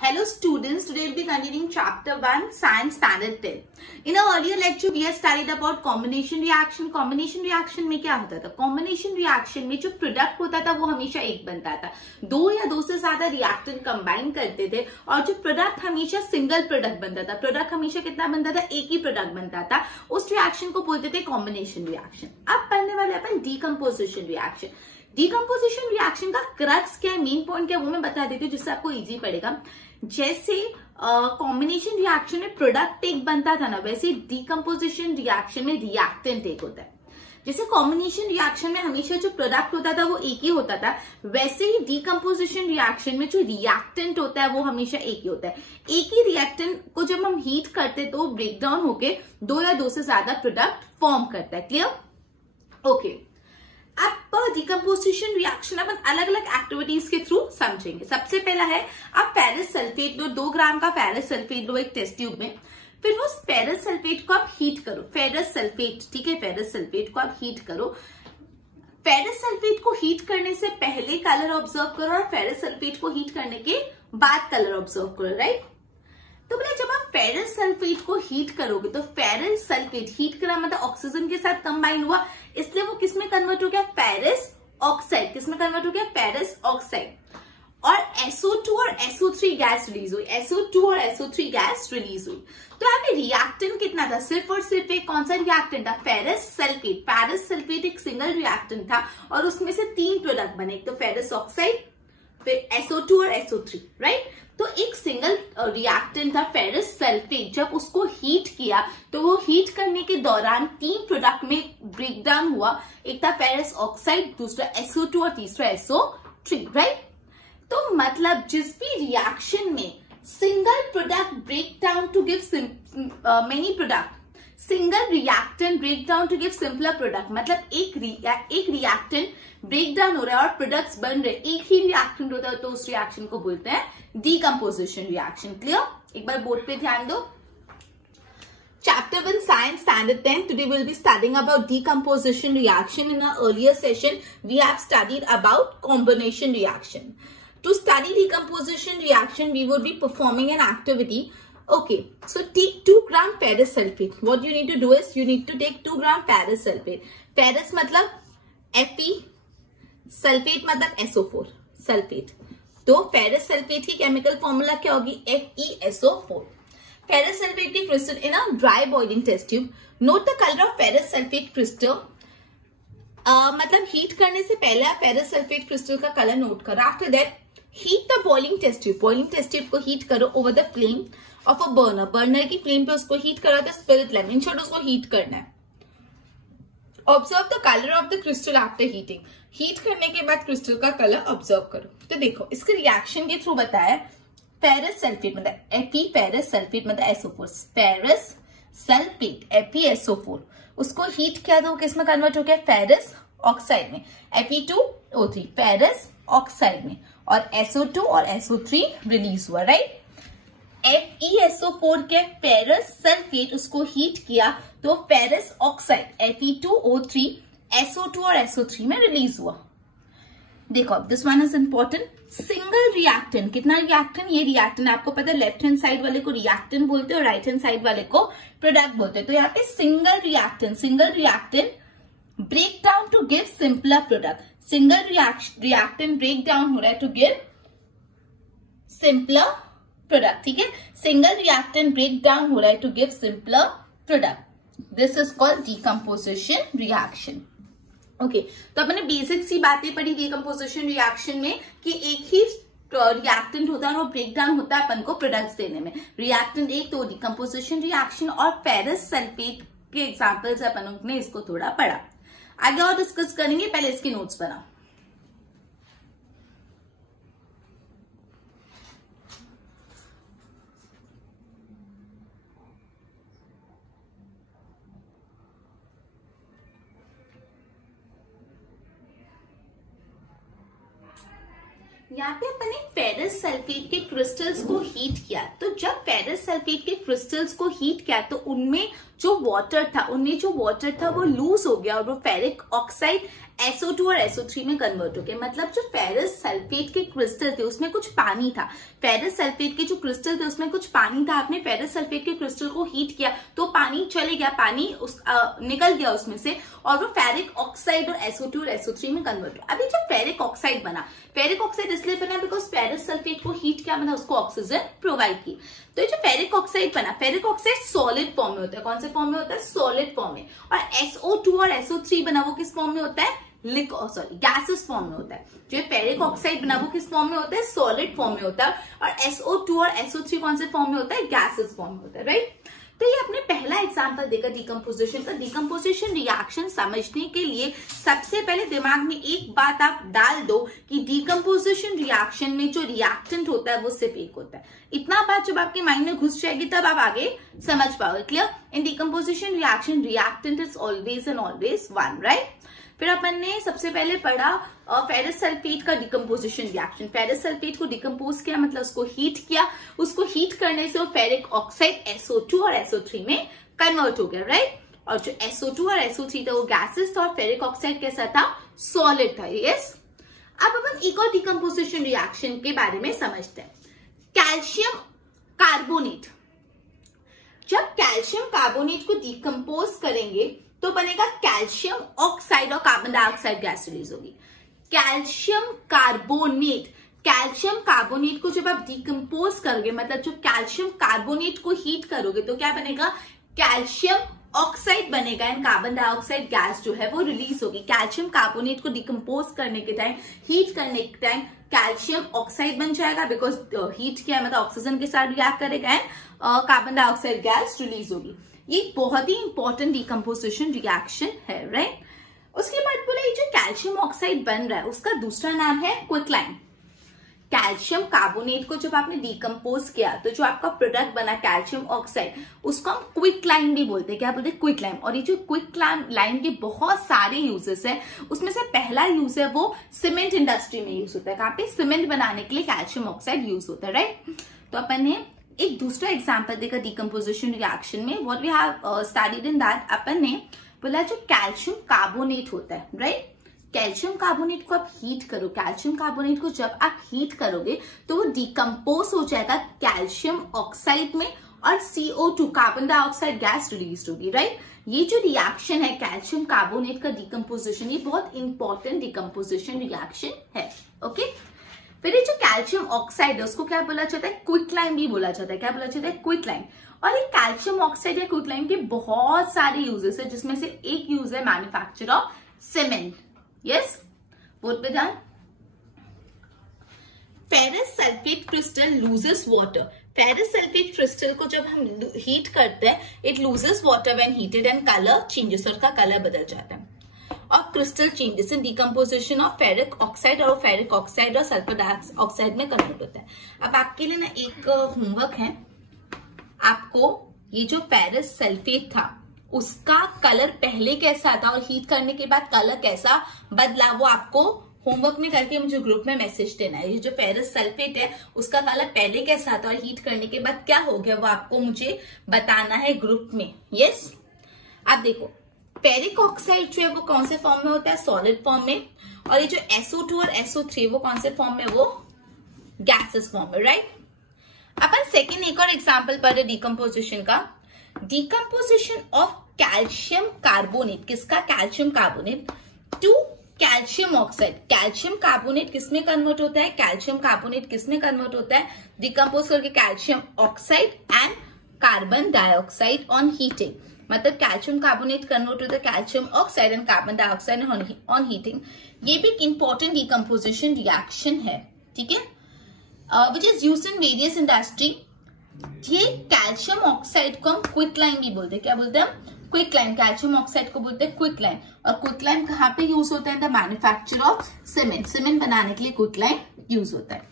Hello students, today we'll be continuing chapter 1 science standard 10. In our earlier lecture we have studied about combination reaction. Combination reaction में क्या होता था? Combination reaction में जो product होता था वो हमेशा एक बनता था. दो या दो से ज्यादा reactant combine करते थे और जो product हमेशा single product बनता था. Product हमेशा कितना बनता था? एक ही product बनता था. उस reaction को बोलते थे combination reaction. अब पढ़ने वाले अपन decomposition reaction. डिकम्पोजिशन रिएक्शन का क्रक्स क्या है, मेन पॉइंट क्या है वो मैं बता देती हूँ जिससे आपको इजी पड़ेगा. जैसे कॉम्बिनेशन रिएक्शन में प्रोडक्ट एक बनता था ना, वैसे डिकम्पोजिशन रिएक्शन में रिएक्टेंट एक होता है. जैसे कॉम्बिनेशन रिएक्शन में हमेशा जो प्रोडक्ट होता था वो एक ही होता था, वैसे ही डिकम्पोजिशन रिएक्शन में जो रिएक्टेंट होता है वो हमेशा एक ही होता है. एक ही रिएक्टेंट को जब हम हीट करते तो ब्रेक डाउन होके दो या दो से ज्यादा प्रोडक्ट फॉर्म करता है. क्लियर? ओके. अब डिकम्पोजिशन रिएक्शन अपन अलग अलग एक्टिविटीज के थ्रू समझेंगे. सबसे पहला है आप फेरस सल्फेट लो, 2 ग्राम का फेरस सल्फेट लो एक टेस्ट ट्यूब में. फिर वो फेरस सल्फेट को आप हीट करो. फेरस सल्फेट, ठीक है, फेरस सल्फेट को आप हीट करो. फेरस सल्फेट को हीट करने से पहले कलर ऑब्जर्व करो और फेरस सल्फेट को हीट करने के बाद कलर ऑब्जर्व करो. राइट? तो बोले जब आप फेरस सल्फेट को हीट करोगे तो फेरस सल्फेट हीट करा मतलब ऑक्सीजन के साथ कंबाइन हुआ, इसलिए वो किसमें कन्वर्ट हो गया? Ferrous oxide. किसमें कन्वर्ट हो गया? Ferrous oxide. और SO2 और SO3 गैस रिलीज हुई. SO2 और SO3 गैस रिलीज हुई. तो यहाँ पे रिएक्टेंट कितना था? सिर्फ और सिर्फ एक कौन सा रिएक्टेंट था? Ferrous sulphate. फेरस सल्फेट एक सिंगल रिएक्टेंट था और उसमें से 3 प्रोडक्ट बने. एक तो फेरस ऑक्साइड, फिर SO2 और SO3. राइट? तो एक सिंगल रिएक्टेंट था फेरस सल्फेट. जब उसको हीट किया तो वो हीट करने के दौरान 3 प्रोडक्ट में ब्रेक डाउन हुआ. एक था फेरस ऑक्साइड, दूसरा SO2 और तीसरा SO3. राइट? तो मतलब जिस भी रिएक्शन में single product break down to give many product, single reactant break down to give simpler product, मतलब एक रिएक्टेंट ब्रेक डाउन हो रहा है और प्रोडक्ट्स बन रहे, एक ही रिएक्टेंट होता है तो उस रिएक्शन को बोलते हैं डिकम्पोजिशन रिएक्शन. क्लियर? एक बार बोर्ड पे ध्यान दो. Chapter 1 Science Standard 10. Today we will be studying about decomposition reaction. In our earlier session, we have studied about combination reaction. To study decomposition reaction, we would be performing an activity. Okay, so take 2 gram ferrous sulfate. What you need to do is you need to take 2 gram ferrous sulfate. Ferrous मतलब Fe, sulfate मतलब SO4 sulfate. तो ferrous sulphate की chemical formula क्या होगी? FeSO4. Ferrous sulphate की crystal in a dry boiling test tube. Note the colour of ferrous sulphate crystal. मतलब heat करने से पहले आप फेरस सल्फेट क्रिस्टल का कलर नोट करो. After that heat the boiling test tube. Boiling test tube को heat करो over the flame of a burner. Burner की फ्लेम पे उसको हीट करो तो स्पिरिट लेमन. इन शॉर्ट उसको हीट करना है. Observe the colour of the crystal after heating. Heat करने के बाद क्रिस्टल का कलर ऑब्जर्व करो. तो देखो इसके रिएक्शन के थ्रू बताया. फेरस सल्फेट मतलब Fe, फेरस सल्फेट मतलब SO4. फेरस सल्फेट FeSO4 उसको हीट किया तो किसमें कन्वर्ट हो गया? फेरस ऑक्साइड में. Fe2O3 फेरस ऑक्साइड में और SO2 और SO3 रिलीज हुआ. राइट? FeSO4 के फेरस सल्फेट उसको हीट किया तो फेरस ऑक्साइड Fe2O3 SO2 और SO3 में रिलीज हुआ. देखो अब this one is important. Single reactant. कितना रिएक्टेंट? ये रिएक्टेंट आपको पता है लेफ्ट हैंड साइड वाले को रिएक्टेंट बोलते हैं और राइट हैंड साइड वाले को प्रोडक्ट बोलते हैं. तो यहाँ पे single reactant break down to give simpler product. Single reactant break down हो रहा है टू गिव सिंपलर प्रोडक्ट. ठीक है? सिंगल रिएक्टेंट ब्रेक डाउन हो रहा है to give simpler product. This is called decomposition reaction. Okay, तो अपने बेसिक सी बातें पढ़ी डिकम्पोजिशन रिएक्शन में कि एक ही रिएक्टेंट होता है और वो ब्रेक डाउन होता है अपन को प्रोडक्ट्स देने में. रिएक्टेंट एक तो डिकम्पोजिशन रिएक्शन और फेरस सल्फेट के एग्जांपल्स अपन ने इसको थोड़ा पढ़ा. आगे और डिस्कस करेंगे, पहले इसके नोट्स बनाओ. यहाँ पे अपन ने फेरस सल्फेट के क्रिस्टल्स को हीट किया. तो जब फेरस सल्फेट के क्रिस्टल्स को हीट किया तो उनमें जो वाटर था वो लूज हो गया और वो फेरिक ऑक्साइड SO2 और SO3 में कन्वर्ट हो गए। मतलब जो फेरस सल्फेट के क्रिस्टल थे उसमें कुछ पानी था, फेरस सल्फेट के जो क्रिस्टल थे उसमें कुछ पानी था, आपने फेरस सल्फेट के क्रिस्टल को हीट किया तो पानी चले गया, पानी निकल गया उसमें से और वो फेरिक ऑक्साइड और SO2 और SO3 में कन्वर्ट हुआ। अभी जब फेरिक ऑक्साइड बना, फेरिक ऑक्साइड इसलिए बना बिकॉज फेरस सल्फेट को हीट किया, मतलब उसको ऑक्सीजन प्रोवाइड की। तो ये जो फेरिक ऑक्साइड बना, फेरिक ऑक्साइड सॉलिड फॉर्म में होता है। कौन से फॉर्म में होता है? सॉलिड फॉर्म में। और SO2 और SO3 बना वो किस फॉर्म में होता है? गैसेस फॉर्म में होता है। जो फेरिक ऑक्साइड बना वो किस फॉर्म में होता है? सॉलिड फॉर्म में होता है। और SO2 और SO3 कौन से फॉर्म में होता है? गैसेस फॉर्म में होता है, राइट। तो ये अपने पहला एग्जांपल देखा डिकम्पोजिशन का। डिकम्पोजिशन रिएक्शन समझने के लिए सबसे पहले दिमाग में एक बात आप डाल दो कि डिकम्पोजिशन रिएक्शन में जो रिएक्टेंट होता है वो सिर्फ एक होता है। इतना बात जब आपके माइंड में घुस जाएगी तब आप आगे समझ पाओगे। Clear? In decomposition reaction reactant is always and always one, right. फिर अपन ने सबसे पहले पढ़ा फेरस सल्फेट का डिकम्पोजिशन रिएक्शन। फेरस सल्फेट को डिकम्पोज किया मतलब उसको हीट किया, उसको हीट करने से वो फेरिक ऑक्साइड SO2 और SO3 में कन्वर्ट हो गया, राइट। और जो SO2 और SO3 था वो गैसेस था और फेरिक ऑक्साइड कैसा था? सॉलिड था, यस। अब अपन एक और डिकम्पोजिशन रिएक्शन के बारे में समझते हैं, कैल्शियम कार्बोनेट। जब कैल्शियम कार्बोनेट को डिकम्पोज करेंगे तो बनेगा कैल्शियम ऑक्साइड और कार्बन डाइऑक्साइड गैस रिलीज होगी। कैल्शियम कार्बोनेट, कैल्शियम कार्बोनेट को जब आप डिकम्पोज करोगे मतलब जो कैल्शियम कार्बोनेट को हीट करोगे तो क्या बनेगा? कैल्शियम ऑक्साइड बनेगा एंड कार्बन डाइऑक्साइड गैस जो है वो रिलीज होगी। कैल्शियम कार्बोनेट को डिकम्पोज करने के टाइम, हीट करने के टाइम कैल्शियम ऑक्साइड बन जाएगा बिकॉज हीट किया मतलब ऑक्सीजन के साथ रिएक्ट करेगा and carbon dioxide gas release होगी। ये बहुत ही इंपॉर्टेंट डिकम्पोजिशन रिएक्शन है, राइट। उसके बाद बोला ये जो कैल्शियम ऑक्साइड बन रहा है उसका दूसरा नाम है क्विकलाइन। कैल्शियम कार्बोनेट को जब आपने डिकम्पोज किया तो जो आपका प्रोडक्ट बना कैल्शियम ऑक्साइड उसको हम क्विकलाइन भी बोलते हैं। क्या बोलते हैं? क्विकलाइन। और ये जो क्विकलाइन के बहुत सारे यूजेस है, उसमें से पहला यूज है वो सीमेंट इंडस्ट्री में यूज होता है। कहाँ पे? सीमेंट बनाने के लिए कैल्शियम ऑक्साइड यूज होता है, राइट। तो अपन ने एक दूसरा एग्जाम्पल देखा डिकम्पोजिशन रिएक्शन में। What we have studied in that, अपन ने बोला जो कैल्शियम कार्बोनेट होता है, राइट। कैल्शियम कार्बोनेट को आप हीट करो, कैल्शियम कार्बोनेट को जब आप हीट करोगे तो वो डिकम्पोज हो जाएगा कैल्शियम ऑक्साइड में और CO2 carbon dioxide gas release होगी, राइट। ये जो रिएक्शन है कैल्शियम कार्बोनेट का डिकम्पोजिशन, ये बहुत इंपॉर्टेंट डिकम्पोजिशन रिएक्शन है, ओके। फिर ये जो कैल्शियम ऑक्साइड है उसको क्या बोला जाता है? क्विकलाइन भी बोला जाता है। क्या बोला जाता है? क्विकलाइन। और ये कैल्शियम ऑक्साइड या क्विकलाइन के बहुत सारे यूजेस है जिसमें से एक यूज है manufacture of cement, yes. Both पे ध्यान। Ferrous sulphate crystal loses water. Ferrous sulphate crystal को जब हम हीट करते हैं it loses water when heated and colour changes, और उसका कलर बदल जाता है। और crystal changes in decomposition of ferric oxide और फेरिक ऑक्साइड और सल्फर डाइऑक्साइड में कन्वर्ट होता है। अब आपके लिए ना एक होमवर्क है, आपको ये जो फेरस सल्फेट था उसका कलर पहले कैसा था और हीट करने के बाद कलर कैसा बदला वो आपको होमवर्क में करके मुझे ग्रुप में मैसेज देना है। ये जो फेरस सल्फेट है उसका कलर पहले कैसा था और हीट करने के बाद क्या हो गया वो आपको मुझे बताना है ग्रुप में, यस। अब देखो फेरिक ऑक्साइड जो है वो कौन से फॉर्म में होता है? सॉलिड फॉर्म में। और ये जो SO2 और SO3 वो कौन से फॉर्म में? वो गैसेस फॉर्म में, राइट। अपन सेकेंड एक और एग्जाम्पल पढ़े डिकम्पोजिशन का। Decomposition of calcium carbonate. किसका? Calcium carbonate to calcium oxide. Calcium carbonate किसमें कन्वर्ट होता है? कैल्शियम कार्बोनेट किसमें कन्वर्ट होता है? डिकम्पोज करके calcium oxide and carbon dioxide on heating. मतलब कैल्शियम कार्बोनेट कन्वर्ट होता है calcium oxide and carbon dioxide on heating. ये भी एक इंपॉर्टेंट डिकम्पोजिशन रिएक्शन है, ठीक है, which is used in various industry. ये कैल्शियम ऑक्साइड को हम क्विकलाइन भी बोलते हैं। क्या बोलते हैं हम? क्विकलाइन। कैल्शियम ऑक्साइड को बोलते हैं क्विकलाइन। और क्विकलाइन कहाँ पे यूज होता है? The manufacture of cement. Cement बनाने के लिए क्विकलाइन यूज होता है।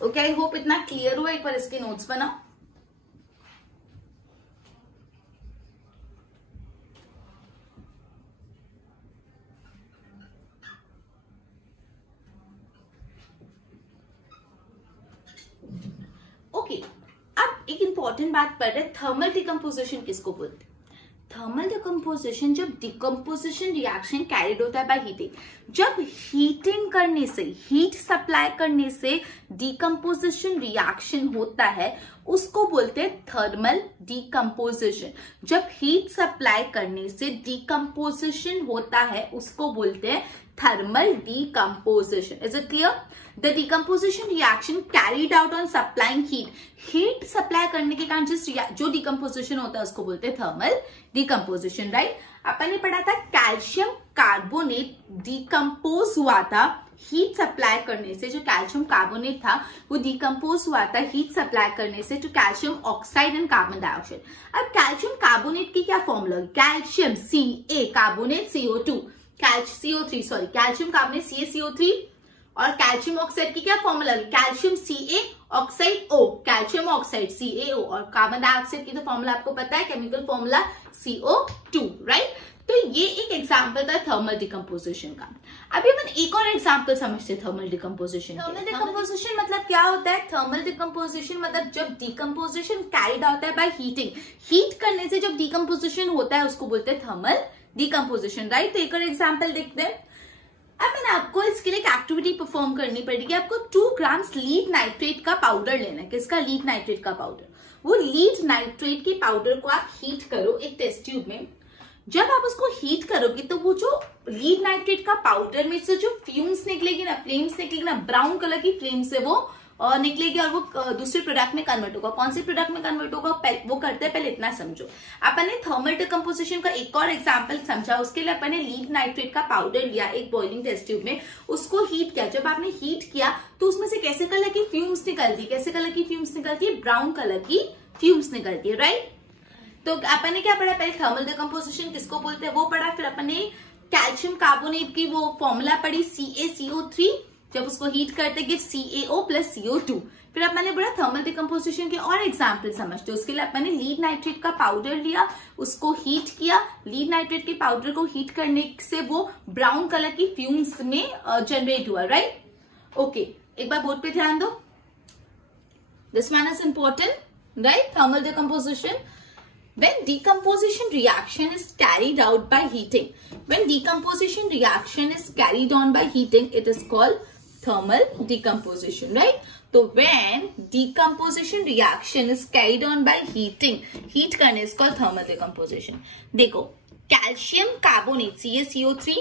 ओके, आई होप इतना क्लियर हुआ। एक बार इसके नोट्स बनाओ। ओके, अब एक इंपॉर्टेंट बात पढ़ रहे, थर्मल डिकम्पोजिशन किसको बोलते हैं? थर्मल डिकम्पोजिशन, जब डिकम्पोजिशन रिएक्शन कैरिड होता है बाय हीटिंग, जब हीटिंग करने से, हीट सप्लाई करने से डिकम्पोजिशन रिएक्शन होता है, उसको बोलते हैं थर्मल डिकम्पोजिशन। जब हीट सप्लाई करने से डिकम्पोजिशन होता है, उसको बोलते हैं thermal decomposition. Is it clear? The decomposition reaction carried out on supplying heat. Heat supply करने के कारण जो decomposition होता है उसको बोलते हैं thermal decomposition, right? अपन ने पढ़ा था कैल्शियम कार्बोनेट डिकम्पोज हुआ था हीट सप्लाई करने से। जो कैल्शियम कार्बोनेट था वो डिकम्पोज हुआ था हीट सप्लाई करने से, to calcium oxide and carbon dioxide. अब कैल्शियम कार्बोनेट की क्या formula? Calcium Ca, carbonate CO2, calcium carbonate CaCO3, और कैल्शियम ऑक्साइड की क्या formula? Calcium Ca oxide O, calcium oxide CaO, और कार्बन डाइऑक्साइड की तो फॉर्मूला आपको पता है, केमिकल फॉर्मूला CO2, राइट? तो ये एक एग्जांपल था थर्मल डिकम्पोजिशन का। अभी अपन एक और एग्जांपल समझते हैं थर्मल डिकम्पोजिशन। थर्मल डिकम्पोजिशन मतलब क्या होता है? थर्मल डिकम्पोजिशन मतलब जब डिकम्पोजिशन कैरिड होता है बाय हीटिंग, हीट करने से जब डिकम्पोजिशन होता है उसको बोलते हैं थर्मल डिकम्पोजिशन, राइट? तो एक और एग्जांपल देखते हैं। अब मैंने आपको इसके लिए एक एक्टिविटी परफॉर्म करनी पड़ेगी। आपको 2 ग्राम्स लीड नाइट्रेट का पाउडर लेना है। किसका? लीड नाइट्रेट का पाउडर। वो लीड नाइट्रेट के पाउडर को आप हीट करो एक टेस्ट ट्यूब में। जब आप उसको हीट करोगे तो वो जो लीड नाइट्रेट का पाउडर में से जो फ्यूम्स निकलेगी ना, फ्लेम्स निकलेगी ना, ब्राउन कलर की फ्लेम से वो निकलेगी और वो दूसरे प्रोडक्ट में कन्वर्ट होगा। कौन से प्रोडक्ट में कन्वर्ट होगा वो करते हैं, पहले इतना समझो। अपन ने थर्मल डिकम्पोजिशन का एक और एग्जांपल समझा। उसके लिए अपन ने लीड नाइट्रेट का पाउडर लिया एक बॉइलिंग टेस्ट ट्यूब में, उसको हीट किया। जब आपने हीट किया तो उसमें से कैसे कलर की फ्यूम्स निकलती? कैसे कलर की फ्यूम्स निकलती है? ब्राउन कलर की फ्यूम्स निकलती है, राइट? तो अपन ने क्या पढ़ा? पहले थर्मल डिकम्पोजिशन किसको बोलते हैं वो पढ़ा, फिर अपन ने कैल्शियम कार्बोनेट की वो फॉर्मूला पढ़ी CaCO3, जब उसको हीट करते गिव CaO प्लस CO2। फिर अपन ने पढ़ा थर्मल डिकम्पोजिशन के और एग्जाम्पल समझते। उसके लिए अपन ने लीड नाइट्रेट का पाउडर लिया, उसको हीट किया। लीड नाइट्रेट के पाउडर को हीट करने से वो ब्राउन कलर की फ्यूम्स में जनरेट हुआ, राइट? ओके, एक बार बोर्ड पे ध्यान दो। This one is important, right? Thermal decomposition, when decomposition reaction is carried out by heating, when decomposition reaction is carried on by heating, it is called thermal decomposition, right? So when decomposition reaction is carried on by heating, heat करने is called thermal decomposition। देखो, calcium carbonate CaCO3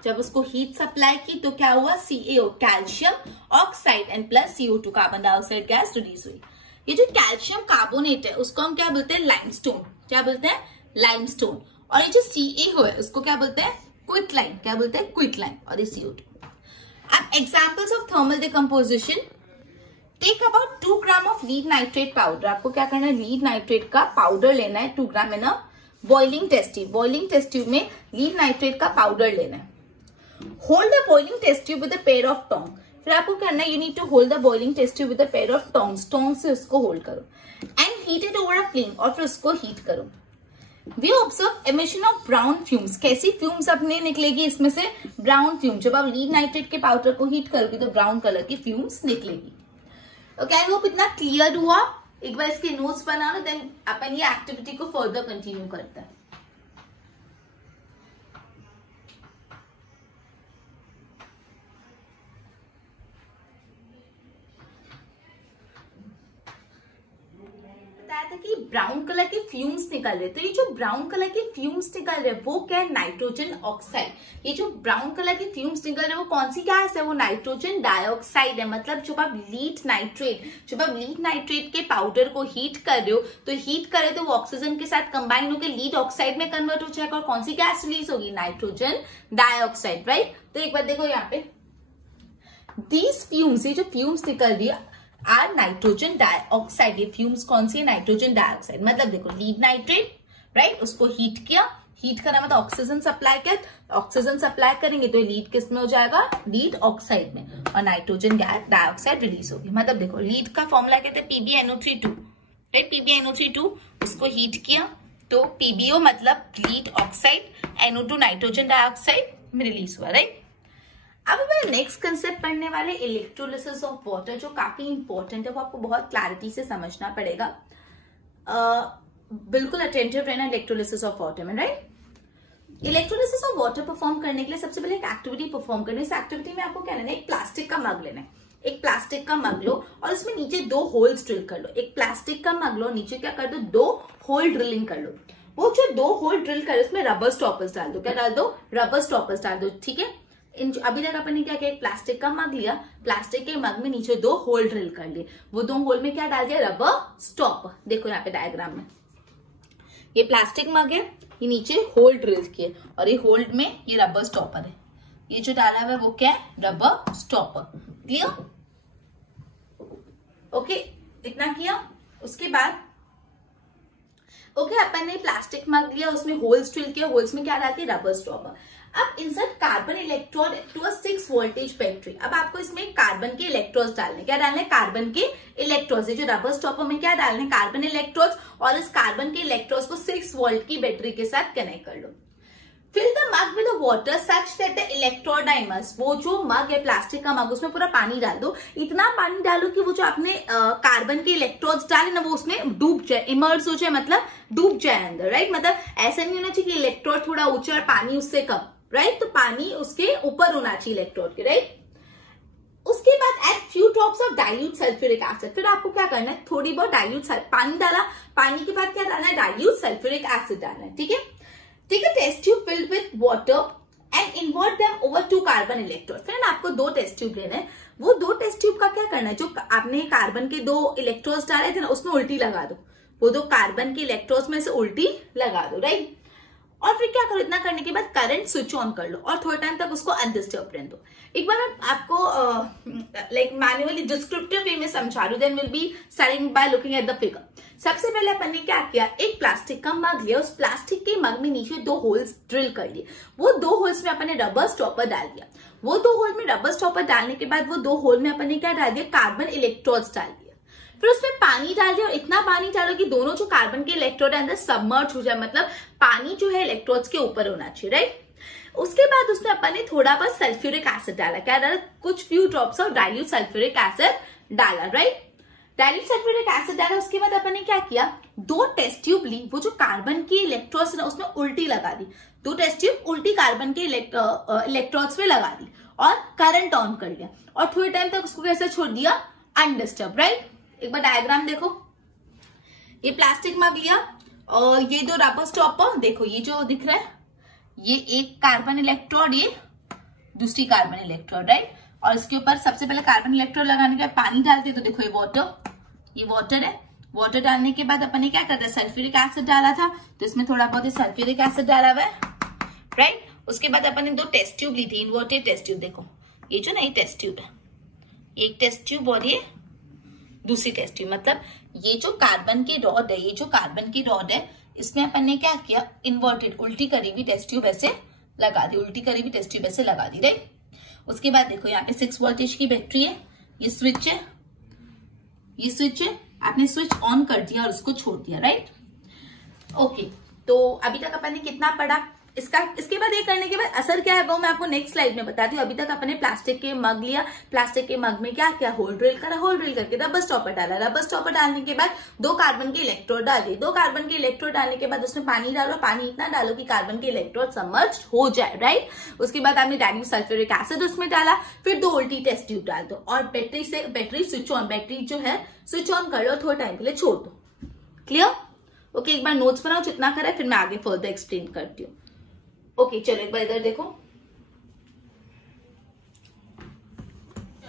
जब उसको heat supply की तो क्या हुआ? CaO, calcium oxide and plus CO2, carbon dioxide gas release हुई। ये जो कैल्शियम कार्बोनेट है उसको हम क्या बोलते हैं? लाइमस्टोन। क्या बोलते हैं? लाइमस्टोन। और ये जो CaO है उसको क्या बोलते हैं? क्विकलाइन। क्या बोलते हैं? क्विकलाइन। और ये CO2। अब examples of thermal decomposition, take about 2 gram of lead nitrate powder. आपको क्या करना है? लीड नाइट्रेट का पाउडर लेना है 2 gram in a boiling test tube. Boiling test tube में लीड नाइट्रेट का पाउडर लेना है। Hold the boiling test tube with a pair of tong. फिर आपको करना है, you need to hold the boiling test tube with a pair of tongs. Tong से उसको होल्ड करो and heat it over a flame, और फिर उसको हीट करो। We observe emission of brown fumes. कैसी फ्यूम्स अपने निकलेगी इसमें से? Brown fume. जब आप लीड नाइट्रेट के पाउडर को हीट करोगे तो ब्राउन कलर की फ्यूम्स निकलेगी। ओके, आई होप इतना क्लियर हुआ। एक बार इसके नोट्स बना लो, देन अपन ये एक्टिविटी को फर्दर कंटिन्यू करते हैं। कि ब्राउन कलर के फ्यूम्स निकल रहे, तो ये जो ब्राउन कलर के फ्यूम्स निकल रहे वो क्या है? Nitrogen oxide. ये जो ब्राउन कलर के फ्यूम्स निकल रहे वो कौन सी गैस है? वो नाइट्रोजन डाइऑक्साइड है। मतलब जब आप लीड नाइट्रेट के पाउडर को हीट कर रहे हो तो हीट करे तो वो ऑक्सीजन के साथ कंबाइन होकर लीड ऑक्साइड में कन्वर्ट हो जाएगा, और कौन सी गैस रिलीज होगी? Nitrogen dioxide, right? तो एक बार देखो यहाँ पे, दीज फ्यूम्स, ये जो फ्यूम्स निकल रही है आर नाइट्रोजन डाइऑक्साइड। ये फ्यूम्स कौन सी है? Nitrogen dioxide. मतलब देखो, लीड नाइट्रेट, राइट, उसको हीट किया, हीट करना मतलब ऑक्सीजन सप्लाई किया, ऑक्सीजन सप्लाई करेंगे तो लीड किस में हो जाएगा? लीड ऑक्साइड में, और नाइट्रोजन डाइऑक्साइड रिलीज होगी। मतलब देखो, लीड का फॉर्मूला कहते हैं PbNO3(2), राइट? PbNO3(2) उसको हीट किया तो PbO मतलब lead oxide, NO2 nitrogen dioxide में रिलीज हुआ, राइट? अब मैं नेक्स्ट कंसेप्ट पढ़ने वाले इलेक्ट्रोलिसिस ऑफ वाटर, जो काफी इंपॉर्टेंट है, वो आपको बहुत क्लैरिटी से समझना पड़ेगा। बिल्कुल अटेंटिव रहना इलेक्ट्रोलिसिस ऑफ वाटर में, right. Electrolysis of water perform करने के लिए सबसे पहले एक एक्टिविटी परफॉर्म करनी है। इस एक्टिविटी में आपको क्या लेना है, एक प्लास्टिक का मग लेना है। एक प्लास्टिक का मग लो और उसमें नीचे 2 होल्स ड्रिल कर लो। एक प्लास्टिक का मग लो, नीचे क्या कर दो, 2 होल ड्रिलिंग कर लो। वो जो 2 होल ड्रिल कर उसमें रबर स्टॉपर्स डाल दो। क्या डाल दो, रबर स्टॉपर्स डाल दो, ठीक है। अभी तक अपन ने क्या किया, एक प्लास्टिक का मग लिया, प्लास्टिक के मग में नीचे 2 होल ड्रिल कर लिए। वो 2 होल में क्या डाल दिया, रबर स्टॉपर। देखो यहाँ पे डायग्राम में, ये प्लास्टिक मग है, ये नीचे होल ड्रिल किए और ये होल में ये रबर स्टॉपर है। ये जो डाला हुआ है वो क्या है, रबर स्टॉपर। क्लियर, ओके, इतना किया। उसके बाद अपन ने प्लास्टिक मग लिया, उसमें होल्स ड्रिल किया, होल्स में क्या डालती है, रबर स्टॉपर। अब insert carbon electrode to a 6 voltage battery. अब आपको इसमें कार्बन के इलेक्ट्रोड्स डालने, क्या डालने, कार्बन के इलेक्ट्रोड्स। ये जो रबर स्टॉपर में क्या डालने, कार्बन इलेक्ट्रोड्स, और इस कार्बन के इलेक्ट्रोड्स को 6 वोल्ट की बैटरी के साथ कनेक्ट कर लो। Fill the mug with water such that the electrode are immersed. वो जो मग है प्लास्टिक का मग, उसमें पूरा पानी डाल दो। इतना पानी डालो कि वो जो आपने कार्बन के इलेक्ट्रोड्स डाले ना वो उसमें डूब जाए, इमर्ज हो जाए, मतलब डूब जाए अंदर, राइट। मतलब ऐसा नहीं होना चाहिए कि इलेक्ट्रोड थोड़ा ऊंचा और पानी उससे कम, राइट। तो पानी उसके ऊपर होना चाहिए इलेक्ट्रोड के, राइट। उसके बाद add few drops of dilute sulphuric acid. फिर आपको क्या करना है, थोड़ी बहुत डाइल्यूट, पानी डाला, पानी के बाद क्या डालना है, डाइल्यूट सल्फ्यूरिक एसिड डालना है, ठीक है। ठीक है, test tube filled with water and invert them over 2 carbon electrode. फिर आपको 2 टेस्ट ट्यूब लेना है। वो 2 टेस्ट ट्यूब का क्या करना है, जो आपने कार्बन के 2 इलेक्ट्रोड्स डाले थे ना उसमें उल्टी लगा दो। वो 2 कार्बन के इलेक्ट्रोड्स में से उल्टी लगा दो, राइट। और फिर क्या करो, इतना करने के बाद करंट स्विच ऑन कर लो और थोड़े टाइम तक उसको अनडिस्टर्ब रहने दो। एक बार मैं आपको लाइक मैन्युअली डिस्क्रिप्टिव वे में समझा रही हूँ, then will be starting by looking at the figure. सबसे पहले अपन ने क्या किया, एक प्लास्टिक का मग लिया, उस प्लास्टिक के मग में नीचे 2 होल्स ड्रिल कर लिए। वो 2 होल्स में अपन ने रबर स्टॉपर डाल दिया। वो 2 होल में रबर स्टॉपर डालने के बाद वो 2 होल में अपन ने क्या डाल दिया, कार्बन इलेक्ट्रोड्स डाल दिया। फिर उसमें पानी डाल दिया और इतना पानी डालो कि दोनों जो कार्बन के इलेक्ट्रोड अंदर सबमर्ज हो जाए, मतलब पानी जो है इलेक्ट्रोड्स के ऊपर होना चाहिए, राइट। उसके बाद उसमें अपन ने थोड़ा बहुत सल्फ्यूरिक एसिड डाला। क्या डाला, कुछ few drops of dilute sulphuric acid डाला, राइट। डाइल्यूट सल्फ्यूरिक एसिड डाला। उसके बाद अपन ने क्या किया, 2 टेस्ट ट्यूब ली, वो जो कार्बन की इलेक्ट्रोड्स ना उसमें उल्टी लगा दी। 2 टेस्ट ट्यूब उल्टी कार्बन के इलेक्ट्रोड्स में लगा दी और करंट ऑन कर लिया और थोड़े टाइम तक उसको कैसे छोड़ दिया, अनडिस्टर्ब, राइट। एक बार डायग्राम देखो, ये प्लास्टिक मग लिया और ये 2 रबर स्टॉपर, देखो ये जो दिख रहा है, ये एक कार्बन इलेक्ट्रोड, ये दूसरी कार्बन इलेक्ट्रोड, राइट। और इसके ऊपर सबसे पहले कार्बन इलेक्ट्रोड लगाने के बाद पानी डालते, तो देखो ये वाटर है। वाटर डालने के बाद अपन ने क्या करता है, सल्फ्यूरिक एसिड डाला था, तो इसमें थोड़ा बहुत सल्फ्यूरिक एसिड डाला हुआ है, राइट। उसके बाद अपन ने 2 टेस्ट ट्यूब ली थी, इन्वर्टेड टेस्ट ट्यूब। देखो ये जो ना, ये टेस्ट ट्यूब है, एक टेस्ट ट्यूब और ये दूसरी टेस्ट ट्यूब। मतलब ये जो कार्बन की रॉड है, ये जो कार्बन की रॉड है, इसमें अपन ने क्या किया, इन्वर्टेड, उल्टी करी हुई टेस्ट ट्यूब ऐसे लगा दी, उल्टी करी हुई टेस्ट ट्यूब ऐसे लगा दी, राइट। उसके बाद देखो यहाँ पे 6 वोल्टेज की बैटरी है, ये स्विच है, ये स्विच है, आपने स्विच ऑन कर दिया और उसको छोड़ दिया, राइट। ओके, तो अभी तक अपन ने कितना पढ़ा, इसके बाद ये करने के बाद असर क्या है वो मैं आपको नेक्स्ट स्लाइड में बताती हूँ। अभी तक अपने प्लास्टिक के मग लिया, प्लास्टिक के मग में क्या किया, होल ड्रिल करा, होल ड्रिल करके रबर स्टॉपर डाला, रबर स्टॉपर डालने के बाद 2 कार्बन के इलेक्ट्रोड डाले, 2 कार्बन के इलेक्ट्रोड डालने के बाद उसमें पानी डालो, पानी इतना डालो कि कार्बन के इलेक्ट्रोड सबमर्ज हो जाए, राइट। उसके बाद आपने डाइल्यूट सल्फ्यूरिक एसिड उसमें डाला, फिर 2 उल्टी टेस्ट ट्यूब डाल दो और बैटरी स्विच ऑन, बैटरी जो है स्विच ऑन कर लो, थोड़ा टाइम के लिए छोड़ दो। Clear, okay. एक बार नोट्स बनाओ जितना करा, फिर मैं आगे फर्दर एक्सप्लेन करती हूँ। ओके, चलो एक बार इधर देखो,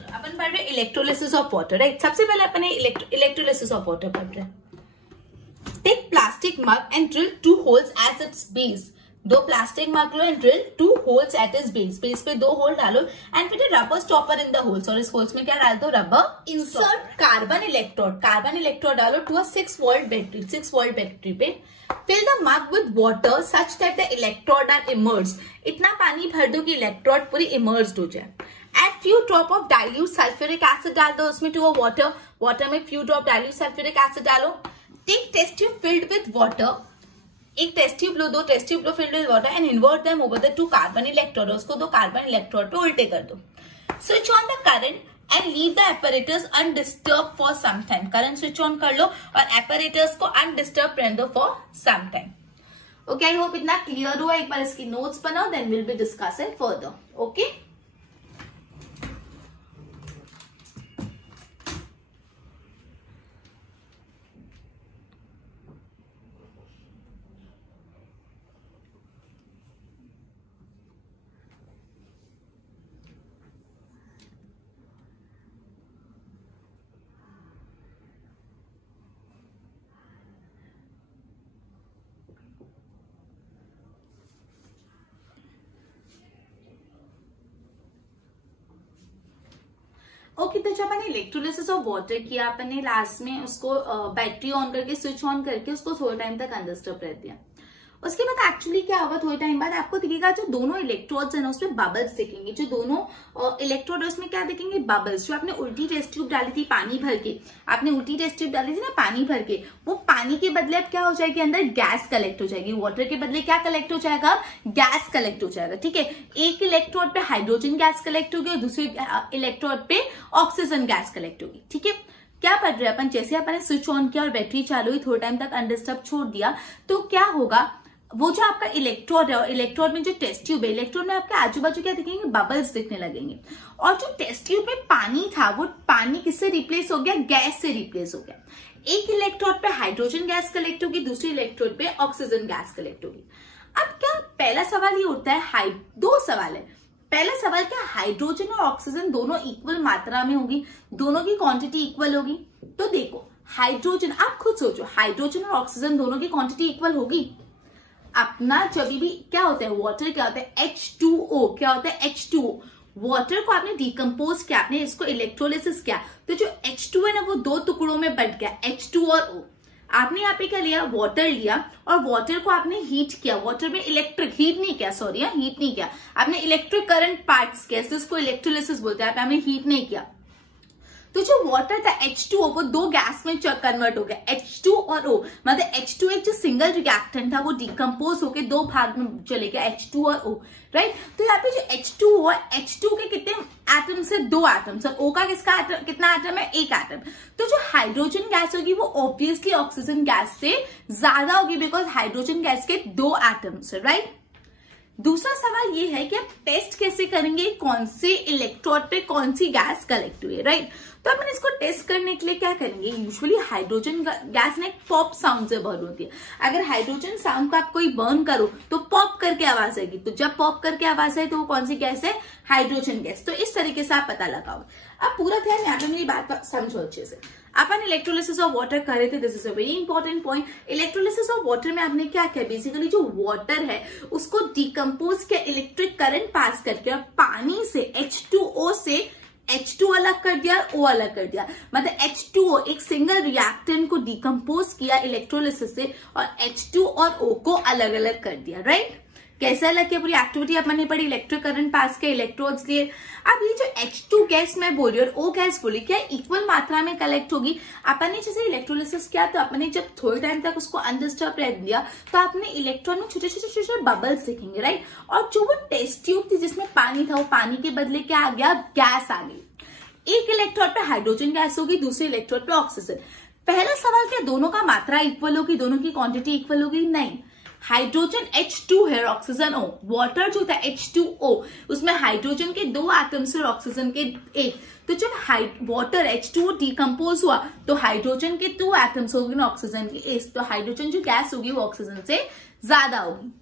अपन पढ़ रहे इलेक्ट्रोलिसिस ऑफ वाटर, राइट। सबसे पहले अपन इलेक्ट्रोलिसिस ऑफ वाटर पढ़ रहे। Take plastic mug and drill 2 holes at its base. 2 plastic mug लो and drill 2 holes at its base. Base पे 2 होल डालो एंड फिर rubber stopper in the holes, और इस होल्स में क्या डाल दो, रबर। इंसर्ट कार्बन इलेक्ट्रोड डालो to a 6 volt battery, 6 volt battery पे। Fill the mug with water such that the electrode are immersed. इतना पानी भर दो कि इलेक्ट्रोड पूरी immersed हो जाए। Add few drop of dilute sulfuric acid डाल दो उसमें to a water, water में few drop dilute sulfuric acid डालो। Take test tube filled with water, एक टेस्ट ट्यूब लो, 2 टेस्ट ट्यूब लो filled with water and invert them over the 2 carbon electrode, उसको 2 carbon electrode पे उल्टे कर दो। Switch on the current and leave the apparatus undisturb for some time. Current switch on कर लो और एपरेटर्स को अनडिस्टर्ब रहने दो for some time. Okay, I hope इतना क्लियर हुआ। एक बार इसकी नोट्स बनाओ, then will be discussing further. Okay, okay, तो जब मैंने इलेक्ट्रोलिसिस ऑफ वाटर किया, अपने लास्ट में उसको बैटरी ऑन करके स्विच ऑन करके उसको थोड़े टाइम तक अनडिस्टर्ब रह दिया। उसके बाद एक्चुअली क्या होगा, थोड़े टाइम बाद आपको दिखेगा जो दोनों इलेक्ट्रोड्स है ना उसमें बबल्स दिखेंगे। जो दोनों इलेक्ट्रोड है उसमें क्या दिखेंगे, बबल्स। जो आपने उल्टी टेस्ट ट्यूब डाली थी पानी भर के, आपने उल्टी टेस्ट ट्यूब डाली थी ना पानी भर के, वो पानी के बदले अब क्या हो जाएगी, अंदर गैस कलेक्ट हो जाएगी। वाटर के बदले क्या कलेक्ट हो जाएगा, गैस कलेक्ट हो जाएगा। ठीक है, एक इलेक्ट्रोड पे हाइड्रोजन गैस कलेक्ट होगी और दूसरे इलेक्ट्रोड पे ऑक्सीजन गैस कलेक्ट होगी। ठीक है, क्या पढ़ रहे हैं अपन, जैसे अपन ने स्विच ऑन किया और बैटरी चालू हुई, थोड़े टाइम तक अनडिस्टर्ब छोड़ दिया, तो क्या होगा, वो जो आपका इलेक्ट्रोड है और इलेक्ट्रोड में जो टेस्ट ट्यूब है, इलेक्ट्रोड में आपके आजू बाजू क्या दिखेंगे, बबल्स दिखने लगेंगे। और जो टेस्ट ट्यूब में पानी था वो पानी किससे रिप्लेस हो गया, गैस से रिप्लेस हो गया। एक इलेक्ट्रोड पे हाइड्रोजन गैस कलेक्ट होगी, दूसरे इलेक्ट्रोड पे ऑक्सीजन गैस कलेक्ट होगी। अब क्या पहला सवाल ये उठता है, दो सवाल है। पहला सवाल, क्या हाइड्रोजन और ऑक्सीजन दोनों इक्वल मात्रा में होगी, दोनों की क्वांटिटी इक्वल होगी? तो देखो हाइड्रोजन, आप खुद सोचो, हाइड्रोजन और ऑक्सीजन दोनों की क्वांटिटी इक्वल होगी? अपना जब भी क्या होता है, वाटर क्या होता है, H2O। क्या होता है, H2O। वाटर को आपने डिकम्पोज किया, आपने इसको इलेक्ट्रोलिसिस किया, तो जो H2 है ना वो दो टुकड़ों में बट गया, H2 और O। आपने यहाँ पे क्या लिया, वाटर लिया और वाटर को आपने हीट किया। वाटर में इलेक्ट्रिक हीट नहीं किया, सॉरी हीट नहीं किया, आपने इलेक्ट्रिक करंट पार्ट्स किया, जिसको इलेक्ट्रोलिसिस बोलते हैं, आपने हीट नहीं किया। तो जो वाटर था H2O वो दो गैस में कन्वर्ट हो गया, H2 और O। मतलब H2 एक जो सिंगल रिएक्टेंट था वो डिकम्पोज होके दो भाग में चले गया, H2 और O, राइट। तो यहाँ पे जो H2O है, H2 के कितने एटम्स है, दो एटम्स, और O का कितना एटम है, एक एटम। तो जो हाइड्रोजन गैस होगी वो ऑब्वियसली ऑक्सीजन गैस से ज्यादा होगी, बिकॉज हाइड्रोजन गैस के दो एटम्स है, राइट। दूसरा सवाल ये है कि आप टेस्ट कैसे करेंगे, कौन से इलेक्ट्रोड पे कौन सी गैस कलेक्ट हुई है, राइट। तो अपन इसको टेस्ट करने के लिए क्या करेंगे, यूजुअली हाइड्रोजन गैस ना एक पॉप साउंड से बर्न होती है। अगर हाइड्रोजन साउंड को आप कोई बर्न करो तो पॉप करके आवाज आएगी, तो जब पॉप करके आवाज आए तो वो कौन सी गैस है, हाइड्रोजन गैस। तो इस तरीके से आप पता लगाओ। अब पूरा ध्यान यहाँ पे मेरी बात समझो अच्छे से। अपन इलेक्ट्रोलिसिस ऑफ वाटर कर रहे थे, this is a very important point. Electrolysis of water में आपने क्या किया, बेसिकली जो वाटर है उसको डिकम्पोज किया इलेक्ट्रिक करंट पास करके, और पानी से H2O से H2 अलग कर दिया, O अलग कर दिया। मतलब H2O एक सिंगल रिएक्टेंट को डिकम्पोज किया इलेक्ट्रोलिसिस से और H2 और O को अलग अलग कर दिया, राइट। कैसे अलग किया, पूरी एक्टिविटी अपने पढ़ी, इलेक्ट्रिक करंट पास के इलेक्ट्रोड्स लिए। अब ये जो H2 गैस मैं बोली और O गैस बोली, क्या इक्वल मात्रा में कलेक्ट होगी? अपन ने जैसे इलेक्ट्रोलिसिस किया तो अपने जब थोड़े टाइम तक उसको अनडिस्टर्ब रह दिया तो आपने इलेक्ट्रॉन में छोटे छोटे छोटे छोटे बबल्स दिखेंगे, राइट। और जो वो टेस्ट ट्यूब थी जिसमें पानी था, वो पानी के बदले क्या आ गया, गैस आ गई। एक इलेक्ट्रोड पे हाइड्रोजन गैस होगी, दूसरे इलेक्ट्रोड पे ऑक्सीजन। पहला सवाल, क्या दोनों का मात्रा इक्वल होगी, दोनों की क्वांटिटी इक्वल होगी? नहीं। हाइड्रोजन H2 है, ऑक्सीजन O। वाटर जो था H2O, उसमें हाइड्रोजन के दो एटम्स और ऑक्सीजन के एक। तो जब वाटर H2O डिकम्पोज हुआ तो हाइड्रोजन के दो एटम्स होगी ना, ऑक्सीजन के एक। तो हाइड्रोजन जो गैस होगी वो ऑक्सीजन से ज्यादा होगी।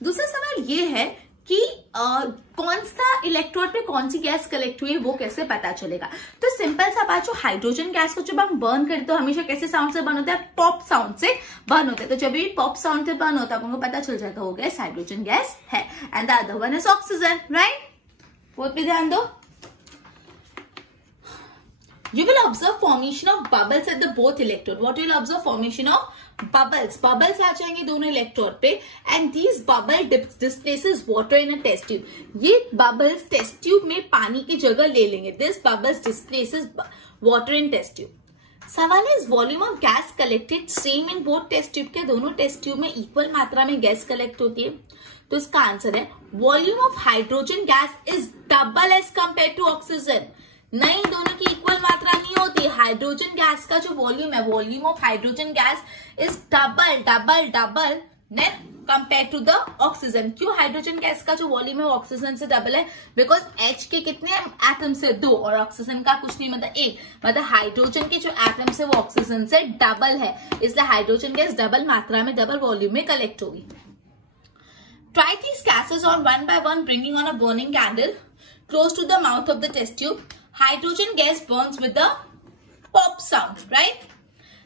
दूसरा सवाल ये है कि कौन सा इलेक्ट्रोड पे कौन सी गैस कलेक्ट हुई है वो कैसे पता चलेगा। तो सिंपल सा बात, जो हाइड्रोजन गैस को जब हम बर्न करते हो हमेशा कैसे साउंड से बर्न होता है, पॉप साउंड से बर्न होता है। तो जब भी पॉप साउंड से बर्न होता है आपको पता चल जाएगा वो गैस हाइड्रोजन गैस है, and the other one is oxygen, right. Fourth पे ध्यान दो। You will observe formation of bubbles at the both electrode. What will observe? Formation of bubbles. Bubbles आ जाएंगे दोनों इलेक्ट्रोड पे, and these bubble displaces water in a test tube. ये bubbles test tube में पानी की जगह ले लेंगे. This bubbles displaces water in test tube. सवाल है, volume of gas collected same in both test tube? के दोनों टेस्ट ट्यूब में इक्वल मात्रा में गैस कलेक्ट होती है? तो इसका आंसर है volume of hydrogen gas is double as compare to oxygen. नहीं, दोनों की इक्वल मात्रा नहीं होती। हाइड्रोजन गैस का जो वॉल्यूम है, volume of hydrogen gas is double than compare to the oxygen. क्यों हाइड्रोजन गैस का जो वॉल्यूम है ऑक्सीजन से डबल है? बिकॉज H के कितने एटम्स है? 2, और ऑक्सीजन का कुछ नहीं, मतलब 1। मतलब हाइड्रोजन के जो एटम्स है वो ऑक्सीजन से डबल है, इसलिए हाइड्रोजन गैस डबल मात्रा में, डबल वॉल्यूम में कलेक्ट होगी। Try these gases on one by one, bringing on a burning candle close to the mouth of the test tube. Hydrogen gas burns with the pop sound, right?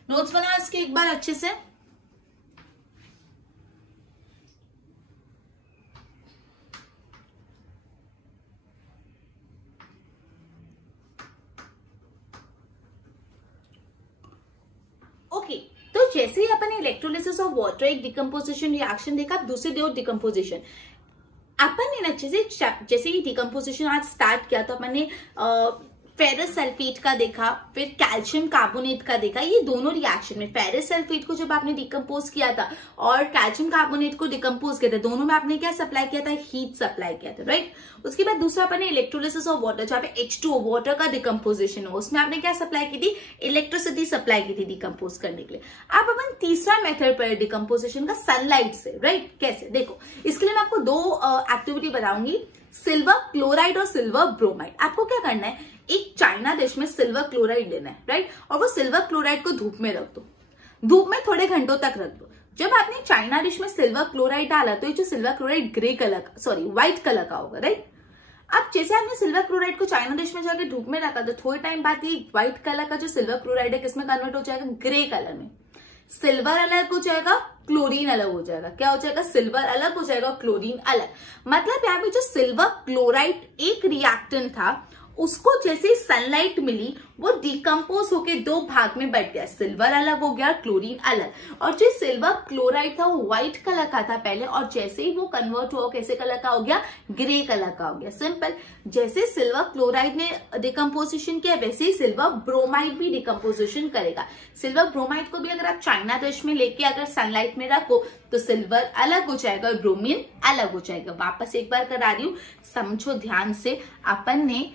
Notes बना इसके एक बार अच्छे से। Okay, तो जैसे ही अपन electrolysis of water एक decomposition reaction देखा, दूसरे दो डिकम्पोजिशन अपन ने अच्छे से, जैसे ही डिकम्पोजिशन आज स्टार्ट किया तो अपन ने फेरस सल्फेट का देखा, फिर कैल्शियम कार्बोनेट का देखा। ये दोनों रिएक्शन में फेरस सल्फेट को जब आपने डिकम्पोज किया था और कैल्शियम कार्बोनेट को डिकम्पोज किया था, दोनों में आपने क्या सप्लाई किया था? हीट सप्लाई किया था, राइट। उसके बाद दूसरा अपन ने इलेक्ट्रोलिसिस ऑफ वाटर, जहाँ पे H2O वाटर का डिकम्पोजिशन हो, उसमें आपने क्या सप्लाई की थी? इलेक्ट्रिसिटी सप्लाई की थी डिकम्पोज करने के लिए। अब अपन तीसरा मेथड पर डिकम्पोजिशन का, सनलाइट से, राइट। कैसे? देखो, इसके लिए मैं आपको दो एक्टिविटी बताऊंगी, सिल्वर क्लोराइड और सिल्वर ब्रोमाइड। आपको क्या करना है, एक चाइना डिश में सिल्वर क्लोराइड लेना है, राइट, और वो सिल्वर क्लोराइड को धूप में रख दो, धूप में थोड़े घंटों तक रख दो। जब आपने चाइना डिश में सिल्वर क्लोराइड डाला तो ये जो सिल्वर क्लोराइड व्हाइट कलर का होगा, राइट। अब जैसे आपने सिल्वर क्लोराइड को चाइना डिश में जाकर धूप में रखा तो थोड़े टाइम बाद ये व्हाइट कलर का जो सिल्वर क्लोराइड है किसमें कन्वर्ट हो जाएगा? ग्रे कलर में। सिल्वर अलग हो जाएगा, क्लोरीन अलग हो जाएगा। क्या हो जाएगा? सिल्वर अलग हो जाएगा, क्लोरीन अलग। मतलब यहाँ पे जो सिल्वर क्लोराइड एक रिएक्टेंट था, उसको जैसे ही सनलाइट मिली वो डिकम्पोज होके दो भाग में बट गया, सिल्वर अलग हो गया, क्लोरीन अलग। और जो सिल्वर क्लोराइड था वो व्हाइट कलर का था पहले, और जैसे ही वो कन्वर्ट हुआ कैसे कलर का हो गया? ग्रे कलर का हो गया। सिंपल। जैसे सिल्वर क्लोराइड ने डिकम्पोजिशन किया वैसे ही सिल्वर ब्रोमाइड भी डिकम्पोजिशन करेगा। सिल्वर ब्रोमाइड को भी अगर आप चाइना डिश में लेके अगर सनलाइट में रखो तो सिल्वर अलग हो जाएगा और ब्रोमीन अलग हो जाएगा। वापस एक बार करा रही हूँ, समझो ध्यान से। अपन ने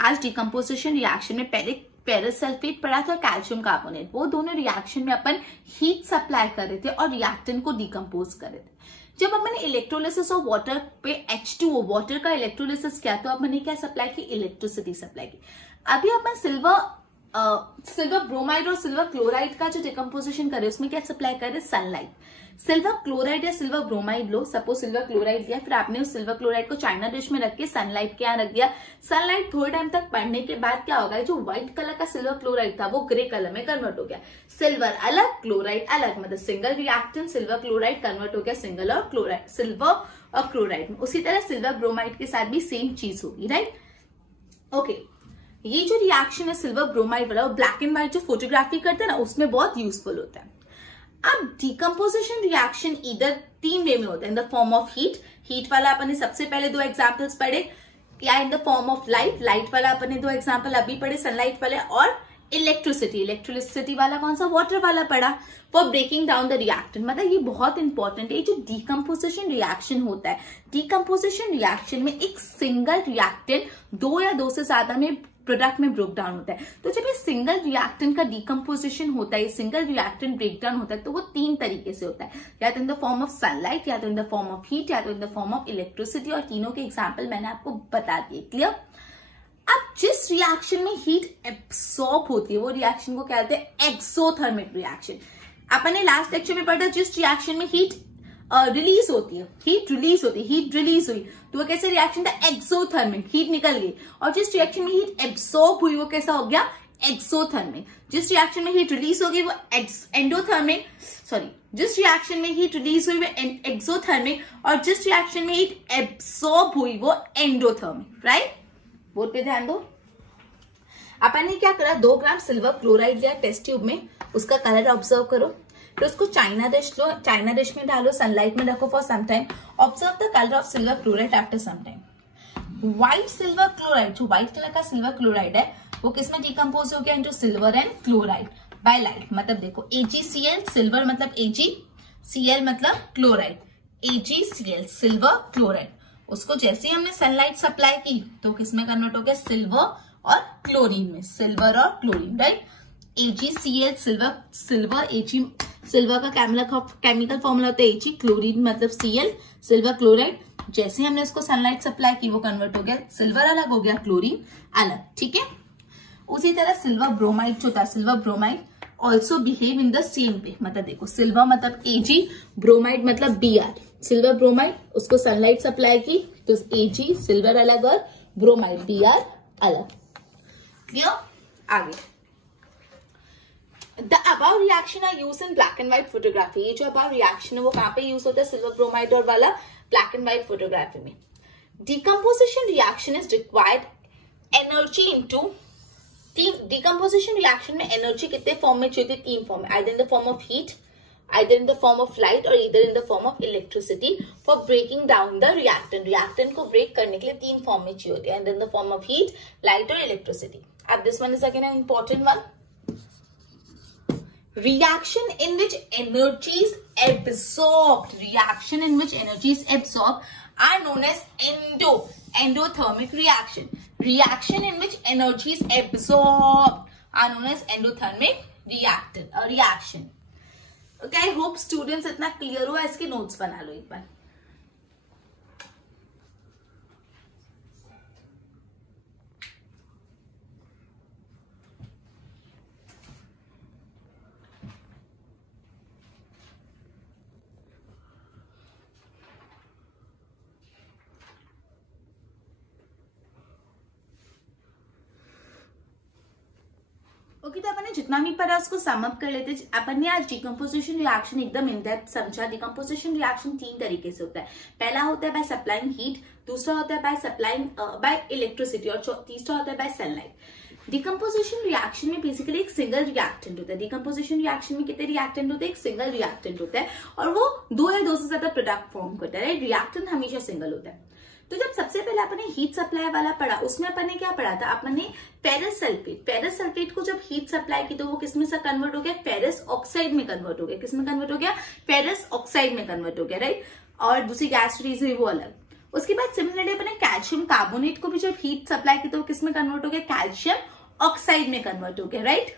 आज डिकम्पोजिशन रिएक्शन में पहले फेरस सल्फेट पढ़ा था, कैल्शियम कार्बोनेट, वो दोनों रिएक्शन में अपन हीट सप्लाई कर रहे थे और रिएक्टेंट को डिकम्पोज कर रहे थे। जब अपन ने इलेक्ट्रोलिसिस ऑफ वाटर पे H2O वाटर का इलेक्ट्रोलिसिस किया तो अपन ने क्या सप्लाई की? इलेक्ट्रिसिटी सप्लाई की। अभी अपन सिल्वर ब्रोमाइड और सिल्वर क्लोराइड का जो डिकम्पोजिशन करे उसमें क्या सप्लाई कर रहे? सनलाइट। सिल्वर क्लोराइड या सिल्वर ब्रोमाइड लो, सपोज सिल्वर क्लोराइड दिया, फिर आपने उस सिल्वर क्लोराइड को चाइना डिश में रख के सनलाइट के यहाँ रख दिया। सनलाइट थोड़े टाइम तक पड़ने के बाद क्या होगा? जो व्हाइट कलर का सिल्वर क्लोराइड था वो ग्रे कलर में कन्वर्ट हो गया। सिल्वर अलग, क्लोराइड अलग, मतलब single reactant silver chloride convert हो गया सिंगल और क्लोराइड, सिल्वर और क्लोराइड में। उसी तरह सिल्वर ब्रोमाइड के साथ भी सेम चीज होगी, राइट। ओके, ये जो रिएक्शन है सिल्वर ब्रोमाइड वाला, ब्लैक एंड व्हाइट जो फोटोग्राफी करते हैं ना, उसमें बहुत यूजफुल होता है। अब डिकम्पोजिशन रिएक्शन इधर 3 वे में होता है, इन द फॉर्म ऑफ हीट वाला अपन ने सबसे पहले 2 एग्जांपल्स पढ़े, या इन द फॉर्म ऑफ लाइट वाला अपन ने 2 एग्जांपल अभी पढ़े, सनलाइट वाले, और इलेक्ट्रिसिटी वाला कौन सा? वाटर वाला पढ़ा, for breaking down the reactant. मतलब ये बहुत इंपॉर्टेंट है, जो डिकम्पोजिशन रिएक्शन होता है, डिकम्पोजिशन रिएक्शन में एक सिंगल रिएक्टेंट 2 या 2 से ज्यादा में प्रोडक्ट में ब्रेक डाउन होता है। तो जब ये सिंगल रिएक्टेंट का डिकम्पोजिशन होता है, सिंगल रिएक्टेंट ब्रेक डाउन होता है, तो वो 3 तरीके से होता है, या तो इन द फॉर्म ऑफ सनलाइट, या तो इन द फॉर्म ऑफ हीट, या तो इन द फॉर्म ऑफ इलेक्ट्रिसिटी। और तीनों के एग्जाम्पल मैंने आपको बता दिए। क्लियर? अब जिस रिएक्शन में हीट एब्सॉर्ब होती है वो रिएक्शन को क्या कहते हैं? Exothermic reaction. अपन ने लास्ट लेक्चर में पढ़ा, जिस रिएक्शन में हीट रिलीज होती है, हीट रिलीज हुई तो वो कैसे रिएक्शन था? एक्सोथर्मिक, हीट निकल गई। और जिस रिएक्शन में हीट एब्सॉर्ब हुई वो कैसा हो गया? एक्सोथर्मिक। जिस रिएक्शन में हीट रिलीज होगी वो एंडोथर्मिक, जिस रिएक्शन में हीट रिलीज हुई वो एक्सोथर्मिक, और जिस रिएक्शन में हीट एब्सॉर्ब हुई वो एंडोथर्मिक, राइट। बोर्ड पे ध्यान दो। अपन ने क्या करा? 2 ग्राम सिल्वर क्लोराइड लिया टेस्ट ट्यूब में, उसका कलर ऑब्जर्व करो, फिर उसको चाइना डिश लो, चाइना डिश में डालो, सनलाइट में रखो for some time, observe the colour of silver chloride after some time. White silver chloride, जो व्हाइट कलर का सिल्वर क्लोराइड है वो किसमें डिकम्पोज हो गया? Into silver and chloride by light. मतलब देखो AgCl, सिल्वर मतलब Ag, Cl मतलब क्लोराइड, AgCl सिल्वर क्लोराइड। उसको जैसे ही हमने सनलाइट सप्लाई की तो किसमें कन्वर्ट हो गया? सिल्वर और क्लोरीन में, सिल्वर और chlorine, right. AgCl silver silver का केमिकल फॉर्मूला होता है Ag, क्लोरीन मतलब Cl, सिल्वर क्लोराइड। जैसे हमने उसको सनलाइट सप्लाई की वो कन्वर्ट हो गया, सिल्वर अलग हो गया, क्लोरीन अलग, ठीक है। उसी तरह सिल्वर ब्रोमाइड जो था, silver bromide also behave in the same way, मतलब देखो सिल्वर मतलब Ag, ब्रोमाइड मतलब Br, सिल्वर ब्रोमाइड उसको सनलाइट सप्लाई की तो Ag सिल्वर अलग और ब्रोमाइड Br अलग, क्लियर। आगे, the above reaction are used in black and white photography. ये जो अबाउ रिएक्शन है वो कहाँ पे यूज होता है, सिल्वर ब्रोमाइड और वाला ब्लैक एंड व्हाइट फोटोग्राफी में। Decomposition reaction is required energy into, decomposition reaction में एनर्जी कितने फॉर्म में चाहिए, तीन फॉर्म में, either in the form of heat, either in the form of light और either in the form of electricity for breaking down the reactant. Reactant को break करने के लिए तीन फॉर्म में चाहिए होती है, either in the form of heat, light और इलेक्ट्रिसिटी। अब this one is again an important one. Reaction in which energy is absorbed, reaction in which energy is absorbed are known as endothermic reaction. Reaction in which energy is absorbed are known as endothermic reaction. Okay, I hope students इतना clear हुआ, इसके notes बना लो एक बार। Okay, तो अपन ने जितना भी पढ़ा उसको सम अप कर लेते। अपन ने आज डिकम्पोजिशन रिएक्शन एकदम इन डेप्थ समझा। डिकम्पोजिशन रिएक्शन तीन तरीके से होता है। पहला होता है बाय सप्लाइंग हीट, दूसरा होता है बाय सप्लाइंग बाय इलेक्ट्रिसिटी और तीसरा होता है बाय सनलाइट। डिकम्पोजिशन रिएक्शन में बेसिकली एक सिंगल रिएक्टेंट होता है। डिकम्पोजिशन रिएक्शन में कितने रिएक्टेंट होते हैं, एक सिंगल रिएक्टेंट होता है और वो दो या दो से ज्यादा प्रोडक्ट फॉर्म करता है। रिएक्टेंट हमेशा सिंगल होता है। तो जब सबसे पहले अपन ने हीट सप्लाई वाला पढ़ा, उसमें अपन ने क्या पढ़ा था, अपन ने फेरस सल्फेट को जब हीट सप्लाई की तो वो किसमें से कन्वर्ट हो गया, फेरस ऑक्साइड में कन्वर्ट हो गया। किसमें कन्वर्ट हो गया, फेरस ऑक्साइड में कन्वर्ट हो गया, राइट। और दूसरी गैस रिलीज हुई वो अलग। उसके बाद सिमिलरली अपन ने कैल्शियम कार्बोनेट को भी जब हीट सप्लाई की तो वो किसमें कन्वर्ट हो गया, कैल्शियम ऑक्साइड में कन्वर्ट हो गया, राइट।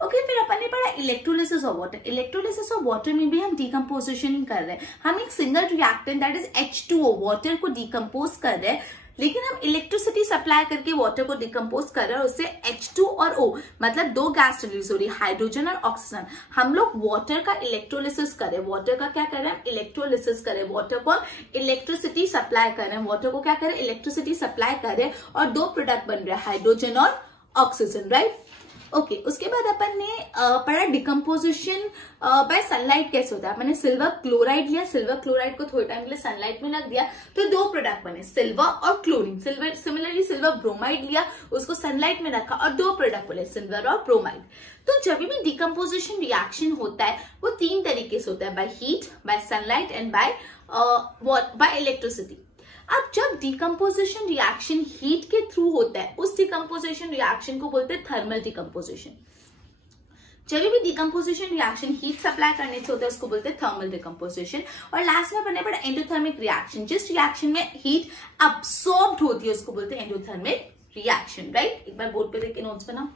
ओके, फिर अपन ने पढ़ा electrolysis of water. Electrolysis of water में भी हम डिकम्पोजिशन कर रहे हैं। हम एक single reactant that is H2O water को डिकम्पोज कर रहे हैं, लेकिन हम इलेक्ट्रिसिटी सप्लाई करके वाटर को डिकम्पोज कर रहे हैं और उससे H2 और O मतलब दो गैस रिलीज हो रही है, हाइड्रोजन और ऑक्सीजन। हम लोग वाटर का इलेक्ट्रोलिसिस कर रहे हैं। वाटर का क्या कर रहे हैं, इलेक्ट्रोलिसिस कर रहे हैं। वाटर को इलेक्ट्रिसिटी सप्लाई कर रहे हैं। वाटर को क्या कर रहे हैं, इलेक्ट्रिसिटी सप्लाई कर रहे हैं और दो प्रोडक्ट बन रहे हैं, हाइड्रोजन और ऑक्सीजन, राइट। ओके, उसके बाद अपन ने पढ़ा डिकम्पोजिशन बाय सनलाइट कैसे होता है। मैंने सिल्वर क्लोराइड लिया, सिल्वर क्लोराइड को थोड़े टाइम के लिए सनलाइट में रख दिया तो दो प्रोडक्ट बने, सिल्वर और क्लोरीन। सिमिलरली सिल्वर ब्रोमाइड लिया, उसको सनलाइट में रखा और दो प्रोडक्ट बने, सिल्वर और ब्रोमाइड। तो जब भी डिकम्पोजिशन रिएक्शन होता है वो तीन तरीके से होता है, by heat, bye sunlight and bye electricity. अब जब डिकम्पोजिशन रिएक्शन हीट के थ्रू होता है उस डिकम्पोजिशन रिएक्शन को बोलते हैं थर्मल डिकम्पोजिशन। जब भी डिकम्पोजिशन रिएक्शन हीट सप्लाई करने से होता है उसको बोलते हैं थर्मल डिकम्पोजिशन। और लास्ट में बनने पड़ा एंडोथर्मिक रिएक्शन, जिस रिएक्शन में हीट अब्सॉर्ब्ड होती है उसको बोलते हैं एंडोथर्मिक रिएक्शन, राइट। एक बार बोर्ड पे देख के नोट्स बनाओ।